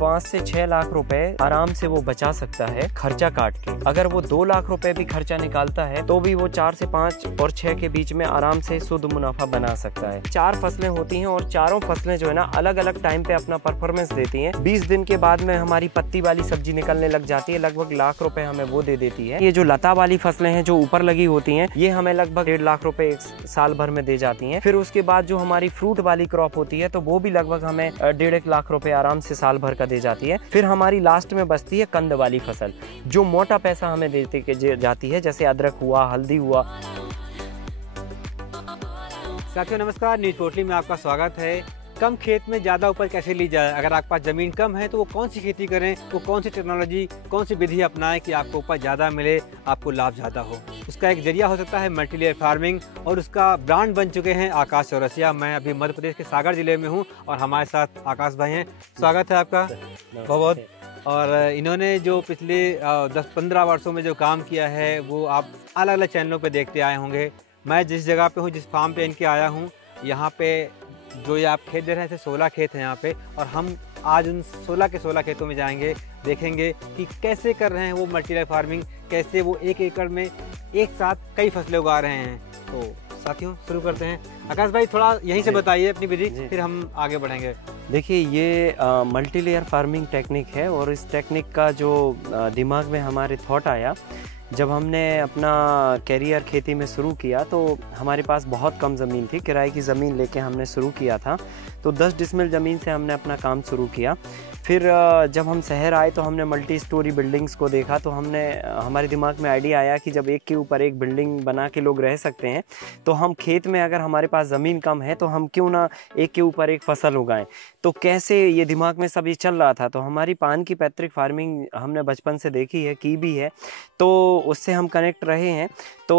5 से 6 लाख रुपए आराम से वो बचा सकता है खर्चा काट के। अगर वो 2 लाख रुपए भी खर्चा निकालता है तो भी वो 4 से 5 और 6 के बीच में आराम से शुद्ध मुनाफा बना सकता है। 4 फसलें होती हैं और चारों फसलें जो है ना अलग अलग टाइम पे अपना परफॉर्मेंस देती हैं। 20 दिन के बाद में हमारी पत्ती वाली सब्जी निकलने लग जाती है, लगभग लाख रुपए हमें वो दे देती है। ये जो लता वाली फसलें हैं जो ऊपर लगी होती हैं, ये हमें लगभग 1.5 लाख रुपए एक साल भर में दे जाती हैं। फिर उसके बाद जो हमारी फ्रूट वाली क्रॉप होती है तो वो भी लगभग हमें 1.5 लाख रुपए आराम से साल भर का दे जाती है। फिर हमारी लास्ट में बचती है कंद वाली फसल, जो मोटा पैसा हमें देते जाती है, जैसे अदरक हुआ, हल्दी हुआ। साथियों नमस्कार, न्यूज पोटली में आपका स्वागत है। कम खेत में ज़्यादा उपज कैसे ली जाए? अगर आपके पास ज़मीन कम है तो वो कौन सी खेती करें, वो कौन सी टेक्नोलॉजी, कौन सी विधि अपनाएं कि आपको उपज ज़्यादा मिले, आपको लाभ ज़्यादा हो। उसका एक जरिया हो सकता है मल्टी लेयर फार्मिंग, और उसका ब्रांड बन चुके हैं आकाश चौरसिया। मैं अभी मध्य प्रदेश के सागर जिले में हूँ और हमारे साथ आकाश भाई हैं। स्वागत है आपका बहुत। और इन्होंने जो पिछले 10-15 वर्षों में जो काम किया है वो आप अलग अलग चैनलों पे देखते आए होंगे। मैं जिस जगह पे हूँ, जिस फार्म पे इनके आया हूँ, यहाँ पे जो ये आप खेत दे रहे थे 16 खेत हैं यहाँ पे, और हम आज उन 16 के 16 खेतों में जाएंगे, देखेंगे कि कैसे कर रहे हैं वो मल्टी लेयर फार्मिंग, कैसे वो 1 एकड़ में एक साथ कई फसलें उगा रहे हैं। तो साथियों शुरू करते हैं। आकाश भाई थोड़ा यहीं से बताइए अपनी विधि, फिर हम आगे बढ़ेंगे। देखिए ये मल्टी लेयर फार्मिंग टेक्निक है, और इस टेक्निक का जो दिमाग में हमारे थॉट आया जब हमने अपना कैरियर खेती में शुरू किया, तो हमारे पास बहुत कम ज़मीन थी। किराए की ज़मीन लेके हमने शुरू किया था, तो 10 डिसमिल ज़मीन से हमने अपना काम शुरू किया। फिर जब हम शहर आए तो हमने मल्टी स्टोरी बिल्डिंग्स को देखा, तो हमारे दिमाग में आइडिया आया कि जब एक के ऊपर एक बिल्डिंग बना के लोग रह सकते हैं, तो हम खेत में अगर हमारे पास ज़मीन कम है तो हम क्यों ना एक के ऊपर एक फसल उगाएं। तो कैसे, ये दिमाग में सब ये चल रहा था। तो हमारी पान की पैतृक फार्मिंग हमने बचपन से देखी है, की भी है, तो उससे हम कनेक्ट रहे हैं। तो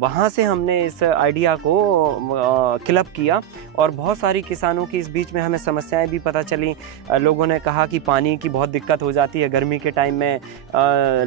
वहाँ से हमने इस आइडिया को क्लब किया, और बहुत सारी किसानों की इस बीच में हमें समस्याएं भी पता चली। लोगों ने कहा कि पानी की बहुत दिक्कत हो जाती है गर्मी के टाइम में,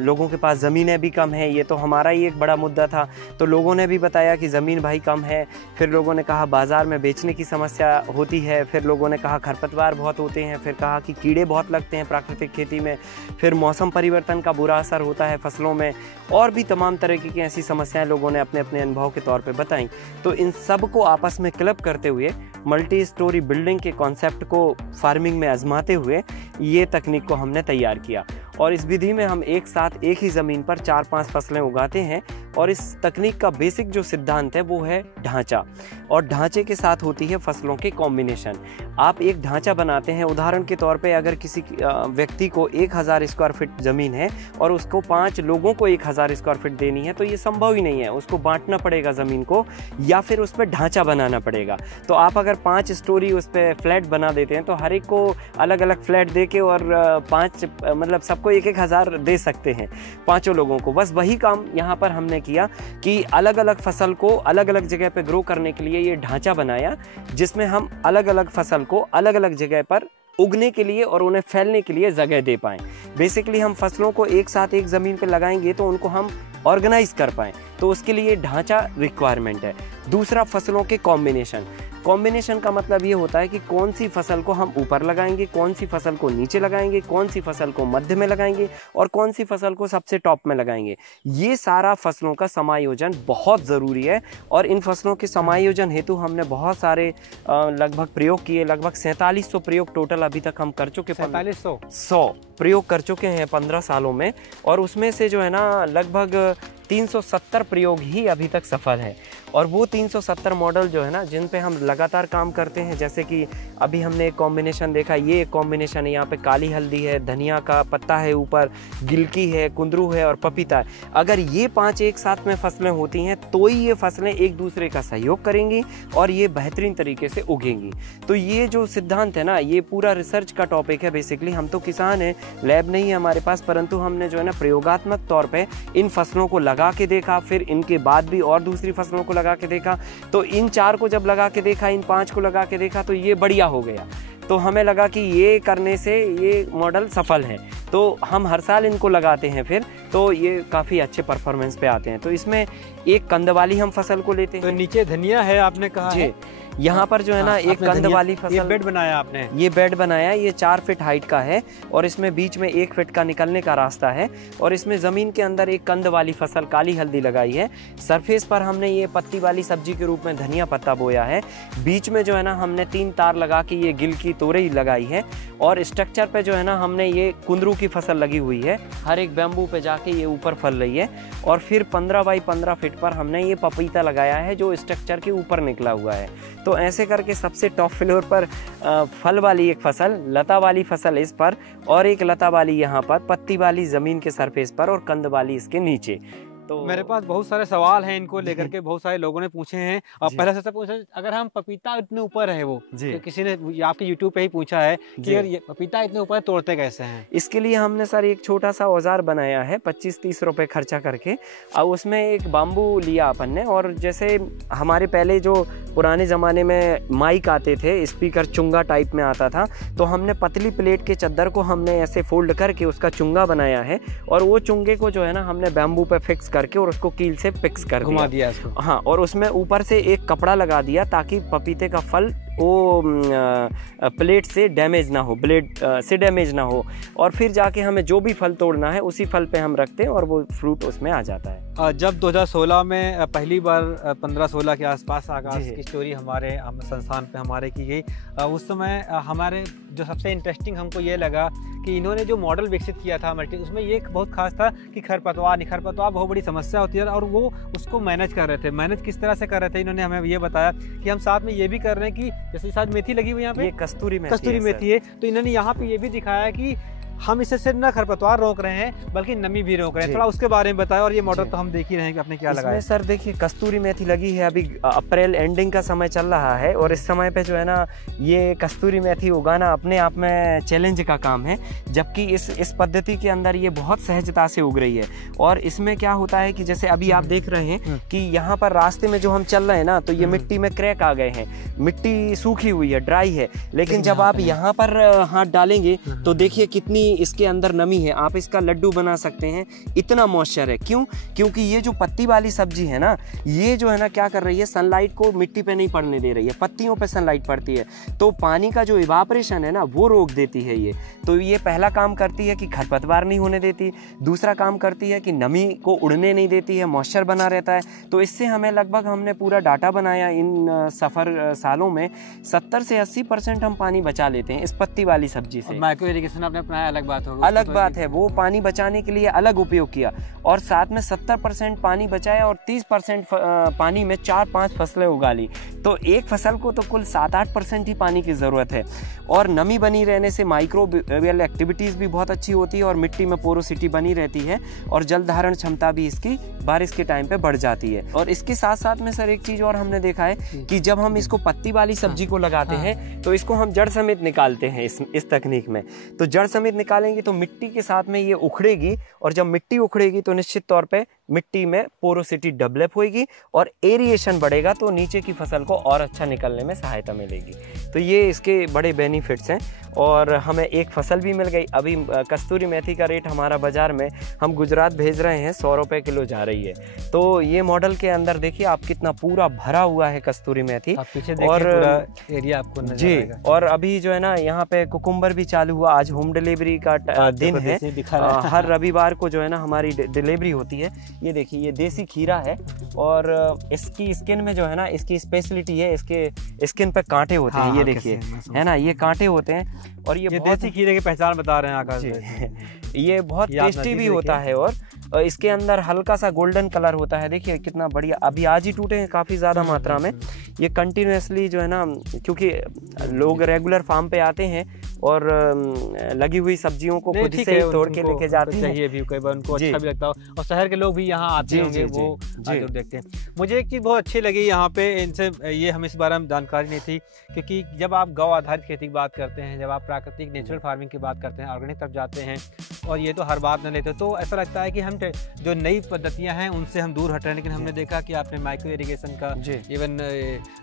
लोगों के पास ज़मीनें भी कम है, ये तो हमारा ही एक बड़ा मुद्दा था। तो लोगों ने भी बताया कि ज़मीन भाई कम है। फिर लोगों ने कहा बाज़ार में बेचने की समस्या होती है। फिर लोगों ने कहा खरपतवार बहुत होते हैं। फिर कहा कि कीड़े बहुत लगते हैं प्राकृतिक खेती में। फिर मौसम परिवर्तन का बुरा असर होता है फसलों में, और भी तमाम तरह की ऐसी समस्याएं लोगों ने अपने अपने अनुभव के तौर पे बताई। तो इन सब को आपस में क्लब करते हुए, मल्टी स्टोरी बिल्डिंग के कॉन्सेप्ट को फार्मिंग में आजमाते हुए ये तकनीक को हमने तैयार किया। और इस विधि में हम एक साथ एक ही ज़मीन पर 4-5 फसलें उगाते हैं। और इस तकनीक का बेसिक जो सिद्धांत है वो है ढांचा, और ढांचे के साथ होती है फसलों के कॉम्बिनेशन। आप एक ढांचा बनाते हैं, उदाहरण के तौर पे अगर किसी व्यक्ति को 1000 स्क्वायर फीट ज़मीन है और उसको 5 लोगों को 1000 स्क्वायर फीट देनी है, तो ये संभव ही नहीं है। उसको बांटना पड़ेगा ज़मीन को, या फिर उस पर ढांचा बनाना पड़ेगा। तो आप अगर 5 स्टोरी उस पर फ्लैट बना देते हैं तो हर एक को अलग अलग फ्लैट दे के, और 5 मतलब सबको 1-1000 दे सकते हैं 5 लोगों को। बस वही काम यहाँ पर हमने किया कि अलग अलग फसल को अलग अलग जगह पे ग्रो करने के लिए ये ढांचा बनाया, जिसमें हम अलग अलग फसल को अलग अलग जगह पर उगने के लिए और उन्हें फैलने के लिए जगह दे पाएँ। बेसिकली हम फसलों को एक साथ एक ज़मीन पे लगाएंगे तो उनको हम ऑर्गेनाइज कर पाएँ, तो उसके लिए ढांचा रिक्वायरमेंट है। दूसरा, फसलों के कॉम्बिनेशन। कॉम्बिनेशन का मतलब ये होता है कि कौन सी फसल को हम ऊपर लगाएंगे, कौन सी फसल को नीचे लगाएंगे, कौन सी फसल को मध्य में लगाएंगे, और कौन सी फसल को सबसे टॉप में लगाएंगे। ये सारा फसलों का समायोजन बहुत ज़रूरी है। और इन फसलों के समायोजन हेतु हमने बहुत सारे लगभग प्रयोग किए। लगभग 4700 प्रयोग टोटल अभी तक हम कर चुके। 4700 प्रयोग कर चुके हैं 15 सालों में, और उसमें से जो है ना लगभग 370 प्रयोग ही अभी तक सफल है। और वो 370 मॉडल जो है ना, जिन पे हम लगातार काम करते हैं, जैसे कि अभी हमने एक कॉम्बिनेशन देखा, ये एक कॉम्बिनेशन है, यहाँ पे काली हल्दी है, धनिया का पत्ता है, ऊपर गिलकी है, कुंदरू है और पपीता है। अगर ये 5 एक साथ में फसलें होती हैं तो ही ये फसलें एक दूसरे का सहयोग करेंगी और ये बेहतरीन तरीके से उगेंगी। तो ये जो सिद्धांत है ना, ये पूरा रिसर्च का टॉपिक है। बेसिकली हम तो किसान हैं, लैब नहीं है हमारे पास, परंतु हमने जो है ना प्रयोगात्मक तौर पर इन फसलों को लगा के देखा, फिर इनके बाद भी और दूसरी फसलों को लगा के देखा। तो इन 4 को जब लगा के देखा, इन 5 को लगा के देखा, तो ये बढ़िया हो गया। तो हमें लगा कि ये करने से ये मॉडल सफल है, तो हम हर साल इनको लगाते हैं। फिर तो ये काफ़ी अच्छे परफॉर्मेंस पे आते हैं। तो इसमें एक कंद वाली हम फसल को लेते हैं। तो नीचे धनिया है आपने कहा जी, यहाँ पर जो है ना एक कंद वाली फसल। ये बेड बनाया आपने? ये बेड बनाया, ये 4 फीट हाइट का है और इसमें बीच में 1 फीट का निकलने का रास्ता है और इसमें ज़मीन के अंदर एक कंद वाली फसल काली हल्दी लगाई है। सरफेस पर हमने ये पत्ती वाली सब्जी के रूप में धनिया पत्ता बोया है। बीच में जो है ना हमने 3 तार लगा के ये गिल की तोरई लगाई है और स्ट्रक्चर पे जो है ना हमने ये कुंदरू की फसल लगी हुई है। हर एक बैम्बू पे जाके ये ऊपर फल रही है और फिर 15 बाई 15 फीट पर हमने ये पपीता लगाया है जो स्ट्रक्चर के ऊपर निकला हुआ है। तो ऐसे करके सबसे टॉप फ्लोर पर फल वाली एक फसल, लता वाली फसल इस पर और एक लता वाली यहाँ पर, पत्ती वाली ज़मीन के सरफेस पर और कंद वाली इसके नीचे। तो मेरे पास बहुत सारे सवाल हैं इनको लेकर के, बहुत सारे लोगों ने पूछे हैं। और पहले से पूछा, अगर हम पपीता इतने ऊपर है वो, तो किसी ने आपके YouTube पे ही पूछा है कि यार ये पपीता इतने ऊपर तोड़ते कैसे हैं? इसके लिए हमने सर एक छोटा सा औजार बनाया है 25-30 रुपए खर्चा करके, और उसमें एक बाम्बू लिया अपन ने। और जैसे हमारे पहले जो पुराने ज़माने में माइक आते थे, स्पीकर चुंगा टाइप में आता था, तो हमने पतली प्लेट के चद्दर को हमने ऐसे फोल्ड करके उसका चुंगा बनाया है और वो चुंगे को जो है ना हमने बैम्बू पे फिक्स करके और उसको कील से फिक्स कर घुमा दिया इसको। हाँ, और उसमें ऊपर से एक कपड़ा लगा दिया ताकि पपीते का फल वो प्लेट से डैमेज ना हो, ब्लेड से डैमेज ना हो। और फिर जाके हमें जो भी फल तोड़ना है उसी फल पे हम रखते हैं और वो फ्रूट उसमें आ जाता है। जब 2016 में पहली बार 15-16 के आसपास आगाज़ की स्टोरी हमारे संस्थान पे हमारे की गई, उस समय हमारे जो सबसे इंटरेस्टिंग हमको ये लगा कि इन्होंने जो मॉडल विकसित किया था मल्टी, उसमें ये एक बहुत खास था कि खरपतवार बहुत बड़ी समस्या होती है और वो उसको मैनेज कर रहे थे। मैनेज किस तरह से कर रहे थे, इन्होंने हमें ये बताया कि हम साथ में ये भी कर रहे हैं कि जैसे साथ मेथी लगी हुई यहाँ पे, ये कस्तूरी मेथी है। तो इन्होंने यहाँ पे ये भी दिखाया कि हम इससे सिर्फ न खरपतवार रोक रहे हैं बल्कि नमी भी रोक रहे हैं। थोड़ा उसके बारे में बताया। और ये मॉडल तो हम देख ही रहे हैं कि आपने क्या लगाया। सर देखिए, कस्तूरी मेथी लगी है, अभी अप्रैल एंडिंग का समय चल रहा है और इस समय पे जो है ना ये कस्तूरी मेथी उगाना अपने आप में चैलेंज का काम है, जबकि इस पद्धति के अंदर ये बहुत सहजता से उग रही है। और इसमें क्या होता है कि जैसे अभी आप देख रहे हैं कि यहाँ पर रास्ते में जो हम चल रहे हैं ना, तो ये मिट्टी में क्रैक आ गए हैं, मिट्टी सूखी हुई है, ड्राई है, लेकिन जब आप यहाँ पर हाथ डालेंगे तो देखिए कितनी इसके अंदर नमी है। आप इसका लड्डू बना सकते हैं, इतना मॉइस्चर है। क्यों? क्योंकि ये जो पत्ती वाली सब्जी है ना, ये जो है ना क्या कर रही है, सनलाइट को मिट्टी पे नहीं पड़ने दे रही है, पत्तियों पे सनलाइट पड़ती है, तो पानी का जो इवापोरेशन है ना वो रोक देती है ये। तो ये पहला काम करती है कि खरपतवार नहीं होने देती, दूसरा काम करती है कि नमी को उड़ने नहीं देती है, मॉइस्चर बना रहता है। तो इससे हमें लगभग, हमने पूरा डाटा बनाया इन सफर सालों में, 70 से 80% हम पानी बचा लेते हैं इस पत्ती वाली सब्जी से। माइक्रो इरिगेशन आपने अपनाया, अलग बात होगी, अलग बात है, वो पानी बचाने के लिए अलग उपयोग किया और साथ में 70% पानी बचाया और 30% पानी में 4-5 फसलें उगा ली। तो एक फसल को तो कुल 7-8% ही पानी की ज़रूरत है। और नमी बनी रहने से माइक्रोबियल एक्टिविटीज़ भी बहुत अच्छी होती है और मिट्टी में पोरोसिटी बनी रहती है और जल धारण क्षमता भी इसकी बारिश के टाइम पे बढ़ जाती है। और इसके साथ साथ में सर एक चीज़ और हमने देखा है कि जब हम इसको पत्ती वाली सब्जी को लगाते हैं तो इसको हम जड़ समेत निकालते हैं इस तकनीक में। तो जड़ समेत निकालेंगे तो मिट्टी के साथ में ये उखड़ेगी और जब मिट्टी उखड़ेगी तो निश्चित तौर पे मिट्टी में पोरोसिटी डेवलप होगी और एरिएशन बढ़ेगा, तो नीचे की फसल को और अच्छा निकलने में सहायता मिलेगी। तो ये इसके बड़े बेनिफिट्स हैं और हमें एक फसल भी मिल गई। अभी कस्तूरी मेथी का रेट हमारा बाज़ार में, हम गुजरात भेज रहे हैं, 100 रुपये किलो जा रही है। तो ये मॉडल के अंदर देखिए आप कितना पूरा भरा हुआ है कस्तूरी मेथी। और पूरा एरिया आपको नजर जी आएगा। और अभी जो है ना यहाँ पे कुकुम्बर भी चालू हुआ। आज होम डिलीवरी का दिन है, हर रविवार को जो है ना हमारी डिलीवरी होती है। ये देखिए, ये देसी खीरा है और इसकी स्किन में जो है ना, इसकी स्पेशलिटी है, इसके स्किन पे कांटे होते हैं। ये देखिए, है ना, ये कांटे होते हैं और ये देसी खीरे की पहचान बता रहे हैं आकाश। ये बहुत टेस्टी भी होता है और इसके अंदर हल्का सा गोल्डन कलर होता है। देखिए कितना बढ़िया, अभी आज ही टूटे हैं काफ़ी ज़्यादा मात्रा में। ये कंटिन्यूसली जो है ना, क्योंकि लोग रेगुलर फार्म पे आते हैं और लगी हुई सब्जियों को खुद से तोड़ के लेके जाते हैं। चाहिए भी कई बार उनको अच्छा भी लगता हो और शहर के लोग भी यहाँ आते होंगे, वो जरूर देखते हैं। मुझे एक चीज़ बहुत अच्छी लगी यहाँ पे, इनसे ये हमें इस बारे में जानकारी नहीं थी, क्योंकि जब आप गौ आधारित खेती की बात करते हैं, जब आप प्राकृतिक नेचुरल फार्मिंग की बात करते हैं, ऑर्गेनिक तरफ जाते हैं और ये तो हर बात न लेते, तो ऐसा लगता है कि हम जो नई पद्धतियां हैं उनसे हम दूर हट रहे हैं। लेकिन हमने देखा कि आपने माइक्रो इरिगेशन का इवन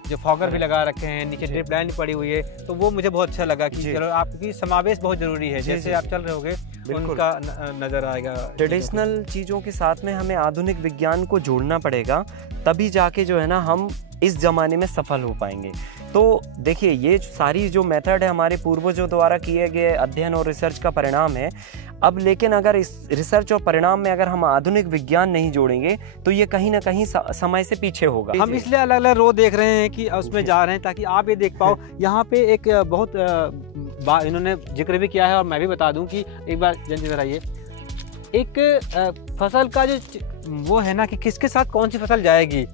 जो फॉगर भी लगा रखे हैं, नीचे ड्रिप लाइन पड़ी हुई है, तो वो मुझे बहुत अच्छा लगा कि चलो आप क्योंकि समावेश बहुत जरूरी है, जैसे आप चल रहे होगे उनका नजर आएगा। ट्रेडिशनल चीज़ों के साथ में हमें आधुनिक विज्ञान को जोड़ना पड़ेगा, तभी जाके जो है ना हम इस ज़माने में सफल हो पाएंगे। तो देखिए, ये सारी जो मेथड है हमारे पूर्वजों द्वारा किए गए अध्ययन और रिसर्च का परिणाम है। अब लेकिन अगर इस रिसर्च और परिणाम में अगर हम आधुनिक विज्ञान नहीं जोड़ेंगे तो ये कहीं ना कहीं समय से पीछे होगा। हम इसलिए अलग अलग रो देख रहे हैं कि उसमें जा रहे हैं ताकि आप ये देख पाओ। यहाँ पे एक बहुत इन्होंने जिक्र भी किया है और मैं भी बता दूं कि एक बार जन जी बताइए, एक फसल का जो वो है ना कि किसके साथ कौन सी फसल जाएगी।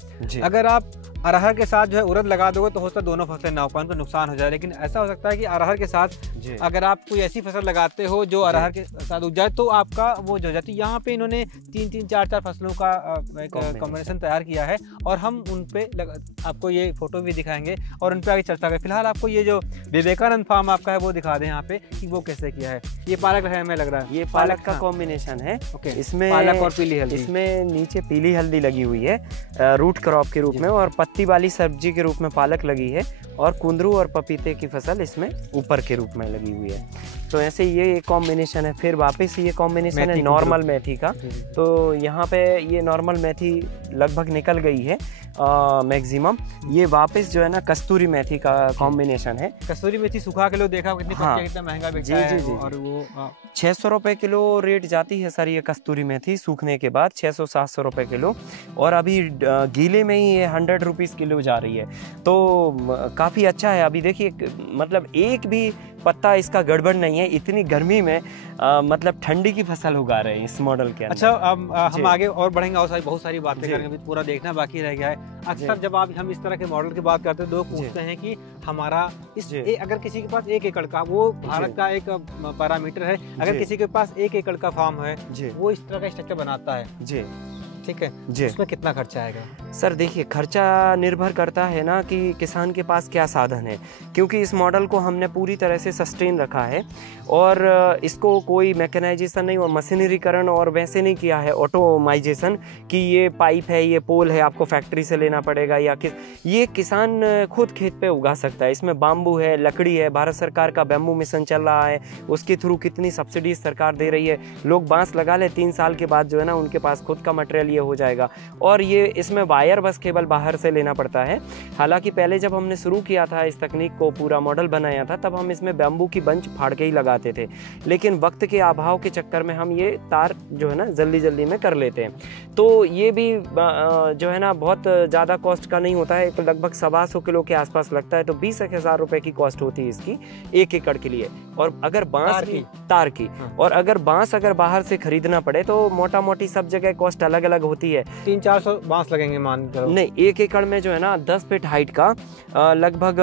अगर आप अरहर के साथ जो है उड़द लगा दोगे तो हो सकता है दोनों फसलें ना हो पाए, उनको नुकसान हो जाए। लेकिन ऐसा हो सकता है कि अरहर के साथ अगर आप कोई ऐसी फसल लगाते हो जो अरहर के साथ उग जाए तो आपका वो जो जाती है। यहाँ पे इन्होंने 3-3, 4-4 फसलों का एक कॉम्बिनेशन तैयार किया है और हम उन पे आपको ये फोटो भी दिखाएंगे और उन पे आगे चर्चा करें। फिलहाल आपको ये जो विवेकानंद फार्म आपका है वो दिखा दें यहाँ पे कि वो कैसे किया है। ये पालक है, हमें लग रहा है ये पालक का कॉम्बिनेशन है। इसमें पालक और पीली हल्दी, इसमें नीचे पीली हल्दी लगी हुई है रूट क्रॉप के रूप में, और पत्ती वाली सब्जी के रूप में पालक लगी है, और कुंदरू और पपीते की फसल इसमें ऊपर के रूप में लगी हुई है। तो ऐसे ये कॉम्बिनेशन है। फिर वापस ये कॉम्बिनेशन है नॉर्मल मेथी का। तो यहाँ पे ये नॉर्मल मेथी लगभग निकल गई है मैक्सिमम। ये वापस जो है ना कस्तूरी मेथी का कॉम्बिनेशन है। कस्तूरी मेथी सुखा के लो देखा कितनी कितना महंगा बिकता है। और वो 600 रुपये किलो रेट जाती है सर ये कस्तूरी मेथी सूखने के बाद, 600-700 रुपये किलो। और अभी गीले में ही ये 100 रुपीज़ किलो जा रही है। तो काफ़ी अच्छा है। अभी देखिए मतलब एक भी पत्ता इसका गड़बड़ नहीं है, इतनी गर्मी में मतलब ठंडी की फसल उगा रहे हैं इस मॉडल के अंदर। अच्छा, अब हम आगे और बढ़ेंगे और बहुत सारी बातें करेंगे, अभी पूरा देखना बाकी रह गया है। अक्सर जब हम इस तरह के मॉडल की बात करते हैं लोग पूछते हैं कि हमारा अगर किसी के पास 1 एकड़ का, वो भारत का एक पैरामीटर है, अगर किसी के पास 1 एकड़ का फार्म है वो इस तरह का स्ट्रक्चर बनाता है जी, ठीक है जी, उसमें कितना खर्चा आएगा? सर देखिए, खर्चा निर्भर करता है ना कि किसान के पास क्या साधन है, क्योंकि इस मॉडल को हमने पूरी तरह से सस्टेन रखा है और इसको कोई मैकेनाइजेशन नहीं और मशीनरीकरण और वैसे नहीं किया है ऑटोमाइजेशन कि ये पाइप है, ये पोल है, आपको फैक्ट्री से लेना पड़ेगा या ये किसान खुद खेत पे उगा सकता है। इसमें बाम्बू है, लकड़ी है, भारत सरकार का बैम्बू मिशन चल रहा है, उसके थ्रू कितनी सब्सिडी सरकार दे रही है। लोग बांस लगा ले, 3 साल के बाद जो है ना उनके पास खुद का मटेरियल हो जाएगा। और ये इसमें वायर बस केवल बाहर से लेना पड़ता है। हालांकि पहले जब हमने शुरू किया था इस तकनीक को, पूरा मॉडल बनाया था, तब हम इसमें बैम्बू की बंच फाड़ के ही लगाते थे। लेकिन वक्त के अभाव के चक्कर में हम ये तार जो है ना जल्दी में कर लेते हैं। तो ये भी जो है ना बहुत ज़्यादा कॉस्ट का नहीं होता है, लगभग 125 किलो के आसपास लगता है। तो 20,000 रुपये की कॉस्ट होती है इसकी 1 एकड़ के लिए। और अगर बांस की तार की और अगर बांस बाहर से खरीदना पड़े तो मोटा मोटी सब जगह कॉस्ट अलग अलग होती है। 300-400 बांस लगेंगे मान करो। नहीं, 1 एकड़ में जो है ना 10 फीट हाइट का लगभग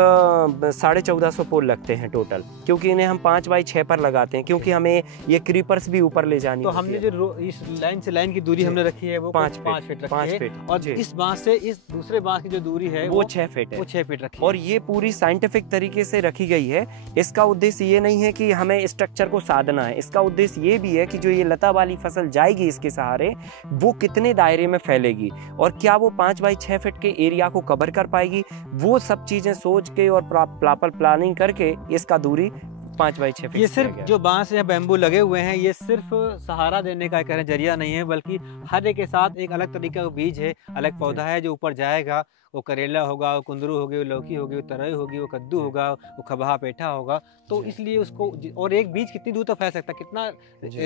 1450 पोल लगते हैं टोटल, क्योंकि इन्हें हम 5x6 पर लगाते हैं, क्योंकि हमें ये क्रीपर्स भी ऊपर ले जानी। तो हमने जो इस लाइन से लाइन की दूरी हमने रखी है वो 5 फीट रखी है और इस बांस से इस दूसरे बांस की जो दूरी है वो 6 फीट है, वो 6 फीट रखी है। और ये पूरी साइंटिफिक तरीके से रखी गई है। इसका उद्देश्य ये नहीं है कि हमें स्ट्रक्चर को साधना है, इसका उद्देश्य ये भी है कि जो ये लता वाली फसल जाएगी इसके सहारे वो कितने दायरे में फैलेगी और क्या वो 5x6 फीट के एरिया को कवर कर पाएगी। वो सब चीजें सोच के और प्रॉपर प्लानिंग करके इसका दूरी 5x6 फीट। ये सिर्फ जो बांस या बैम्बू लगे हुए हैं ये सिर्फ सहारा देने का एक जरिया नहीं है, बल्कि हर एक के साथ एक अलग तरीके का बीज है, अलग पौधा है जो ऊपर जाएगा। वो करेला होगा, वो कुंदरू होगी, वो लौकी होगी, वो तरई होगी, वो कद्दू होगा, वो खबहा पेठा होगा। तो इसलिए उसको, और एक बीज कितनी दूर तक फैल सकता है, कितना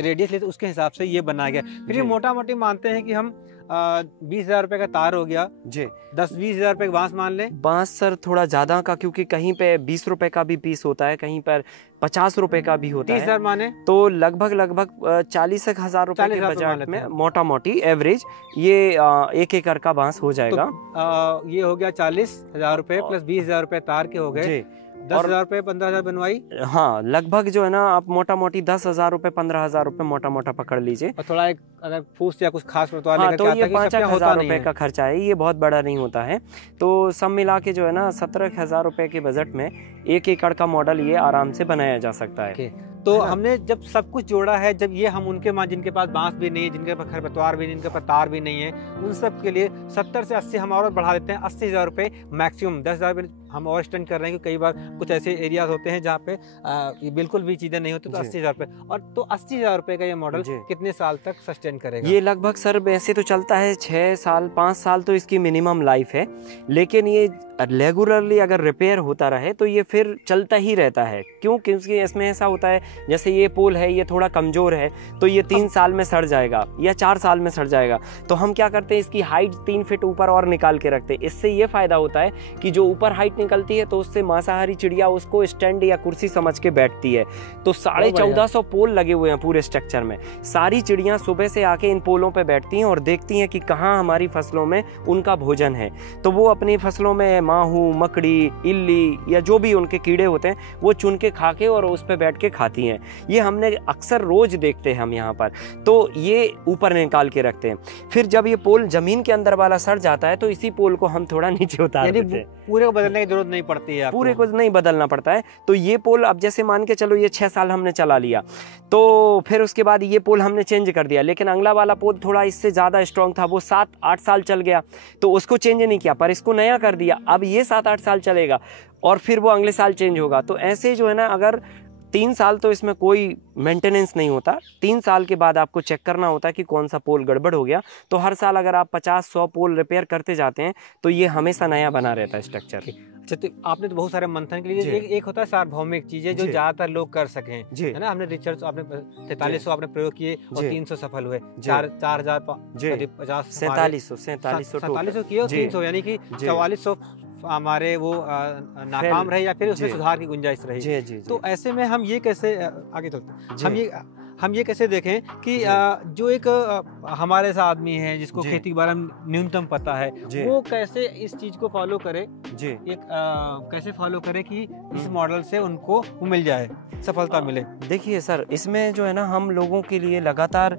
रेडियस लेते उसके हिसाब से ये बनाया गया। फिर ये मोटा मोटी मानते हैं कि हम 20,000 रुपये का तार हो गया जी, 10-20 हज़ार रुपये बांस मान लें। बांस सर थोड़ा ज़्यादा का, क्योंकि कहीं पे 20 रुपये का भी पीस होता है, कहीं पर 50 रुपये का भी होता है। 30,000 माने तो लगभग 40,000 रुपये के बजट में मोटा मोटी एवरेज ये 1 एकड़ का बांस हो जाएगा। तो ये हो गया 40,000 रुपये प्लस 20,000 रुपये तार के हो गए, 10,000 रुपये 15,000 बनवाई। हाँ, लगभग जो है ना आप मोटा मोटी 10,000 रुपये 15,000 रुपये मोटा मोटा पकड़ लीजिए। और थोड़ा एक अगर फूस या कुछ खास तो ये 5,000 रुपये का खर्चा है, ये बहुत बड़ा नहीं होता है। तो सब मिला के जो है ना 17,000 रुपये के बजट में 1 एकड़ का मॉडल ये आराम से बनाया जा सकता है। तो हमने जब सब कुछ जोड़ा है, जब ये हम उनके जिनके पास बांस भी नहीं है, जिनके पास खरपतवार भी नहीं, जिनके पास तार भी नहीं है, उन सब के लिए 70 से 80 हम और बढ़ा देते हैं, 80,000 रुपये मैक्सिमम। 10,000 हम और एक्सटेंड कर रहे हैं, क्योंकि कई बार कुछ ऐसे एरियाज होते हैं जहाँ पे ये बिल्कुल भी चीज़ें नहीं होती, तो 80,000 रुपये। और तो 80,000 रुपये का ये मॉडल कितने साल तक सस्टेन करेगा? ये लगभग सर वैसे तो चलता है 6 साल 5 साल तो इसकी मिनिमम लाइफ है, लेकिन ये रेगुलरली अगर रिपेयर होता रहे तो ये फिर चलता ही रहता है। क्यों? क्योंकि इसमें ऐसा होता है, जैसे ये पोल है, ये थोड़ा कमज़ोर है, तो ये 3 साल में सड़ जाएगा या 4 साल में सड़ जाएगा। तो हम क्या करते हैं, इसकी हाइट 3 फीट ऊपर और निकाल के रखते हैं। इससे ये फ़ायदा होता है कि जो ऊपर हाइट निकलती है तो उससे मांसाहारी चिड़िया उसको स्टैंड या कुर्सी समझ के बैठती है। तो 1450 पोल लगे हुए हैं पूरे स्ट्रक्चर में। सारी चिड़ियाँ सुबह से आके इन पोलों पर बैठती हैं और देखती हैं कि कहाँ हमारी फसलों में उनका भोजन है। तो वो अपनी फसलों में माहू, मकड़ी, इल्ली या जो भी उनके कीड़े होते हैं वो चुन के खा के और उस पे बैठ के खाती हैं। ये हमने अक्सर रोज देखते हैं हम यहाँ पर। तो ये ऊपर निकाल के रखते हैं। फिर जब ये पोल जमीन के अंदर वाला सड़ जाता है तो इसी पोल को हम थोड़ा नीचे उतार देते हैं। पूरे को बदलने की जरूरत नहीं पड़ती है, पूरे को नहीं बदलना पड़ता है। तो ये पोल अब जैसे मान के चलो ये 6 साल हमने चला लिया, तो फिर उसके बाद ये पोल हमने चेंज कर दिया, लेकिन अगला वाला पोल थोड़ा इससे ज़्यादा स्ट्रॉन्ग था, वो 7-8 साल चल गया, तो उसको चेंज नहीं किया, पर इसको नया कर दिया। अब ये 7-8 साल चलेगा और फिर वो अगले साल चेंज होगा। तो ऐसे जो है ना, अगर 3 साल तो इसमें कोई मेंटेनेंस नहीं होता, 3 साल के बाद आपको चेक करना होता है कि कौन सा पोल गड़बड़ हो गया। तो हर साल अगर आप 50-100 पोल रिपेयर करते जाते हैं तो ये हमेशा नया बना रहता है स्ट्रक्चर। अच्छा, तो आपने तो बहुत सारे मंथन के लिए एक होता है सार्वभौमिक चीजें जो ज्यादातर लोग कर सकें, है ना। हमने रिसर्च आपने 4300 आपने प्रयोग किए और 300 सफल हुए, 4,4700 किए और 300 यानी कि 4400 हमारे वो नाकाम रहे या फिर उसमें सुधार की गुंजाइश रही। तो ऐसे में हम ये कैसे आगे चलते, हम ये कैसे देखें कि जो एक हमारे सा आदमी है जिसको खेती के बारे में न्यूनतम पता है, वो कैसे इस चीज को फॉलो करे, कैसे फॉलो करे कि इस मॉडल से उनको मिल जाए, सफलता मिले। देखिए सर, इसमें जो है ना, हम लोगों के लिए लगातार